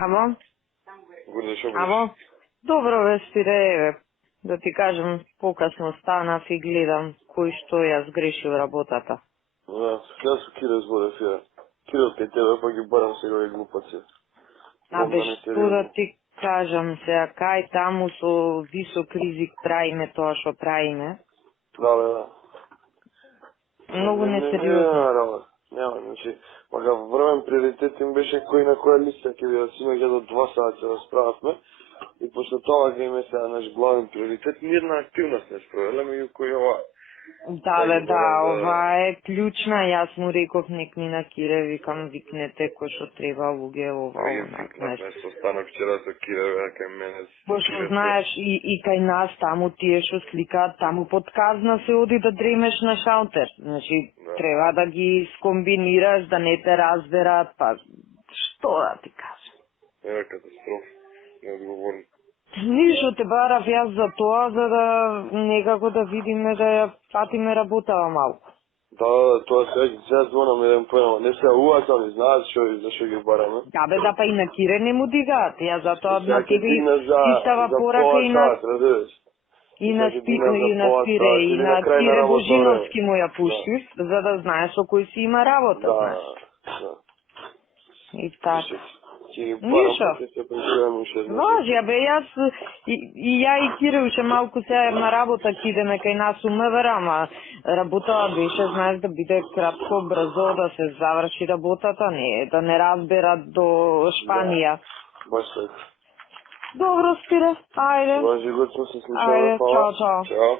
Амо? Горде, шо будеш? Амо? Добро бе, Спире, еве. Да ти кажем, покасно станав и гледам кој што ја сгрешил работата. Да, сега со Кире зборев ја. Кире од кај тебе, па ги барам сега овие глупаци. Абе, не што да ти кажам сега, кај таму со висок ризик правиме тоа што правиме. Да, да. Многу Нема несериозно. работа. Нема, значи, мага врвен приоритет им беше кој на која листа ќе бидат синоќа до 2 сати се расправавме. И после тоа ќе име сега наш главен приоритет, ниједна активност не спровела, меѓу кој ова. Да, бе, да, ова е клучна, јас му реков нек ни на Кире, викам, викнете кој што треба, луѓе, ова, она, знаеш. Нешто стана вчера со Кире, кај мене. Пошто знаеш, и кај нас таму тие што сликаат, таму под казна се оди да дремеш на шалтер. Значи, треба да ги скомбинираш, да не те разберат, па што да ти кажам. Е, катастрофа, неодговорно. Ништо те барав јас за тоа, за да некако да видиме да ја патиме работава малку. Да, тоа сега звонам еден појма, не се уватам, знаат зашо ги бараме. Да бе, да па и на Кире не му дигаат, ја затоа Сега на ќе тебе дигна истава за порака пола и на сат, разбираш? и на Спире и или на крај на Кире работа Божиновски време. му ја пуштив, за да знаеш со кој си има работа, знаеш. Да. И така. Ќе ги барам, Ништо. па ќе се причуваме уште еднаш. Може, бе, јас и ја и Кире уште малку сега на работа ќе идеме кај нас у МВР, ама работата беше, знаеш, да биде кратко, брзо, да се заврши работата, не, да не разберат до Шпанија. Баш така. Добро, Спире, ајде. Важи го, се слушаме, Ајде, па. чао, чао. Чао.